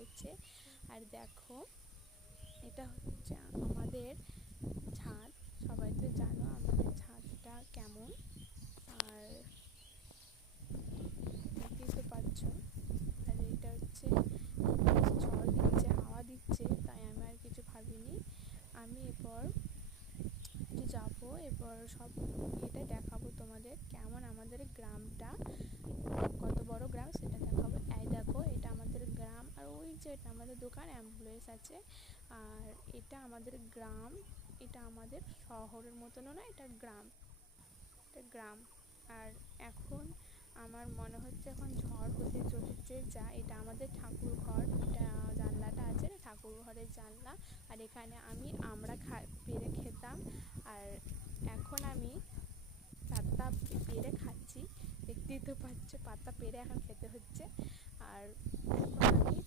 পড়েছে। আর দেখো এটা হচ্ছে আমাদের ছাদ, সবাই তো জানো আমাদের ছাদটা কেমন। আর দেখতেই তো পাচ্ছ। আর এটা হচ্ছে ঝড় দিচ্ছে, হাওয়া দিচ্ছে, তাই আমি আর কিছু ভাবিনি। আমি এরপর যাবো, এরপর সব এটা দেখাবো তোমাদের কেমন আমাদের গ্রামটা, কত বড় গ্রাম সেটা দেখাবো। এই দেখো এটা আমাদের গ্রাম, আর ওই যে এটা আমাদের দোকান, অ্যাম্বুলেন্স আছে। আর এটা আমাদের গ্রাম, এটা আমাদের শহরের মতনও না, এটা গ্রাম, এটা গ্রাম। আর এখন আমার মনে হচ্ছে এখন ঝড় হতে চলেছে, যা এটা আমাদের ঠাকুর ঘর, এটা জানলাটা আছে না ঠাকুর ঘরের জানলা। আর এখানে আমি আমরা পেরে খেতাম, আর এখন আমি পাতা পেরে খাচ্ছি, দেখতেই তো পাচ্ছ পাতা পেরে এখন খেতে হচ্ছে। আর এখন আমি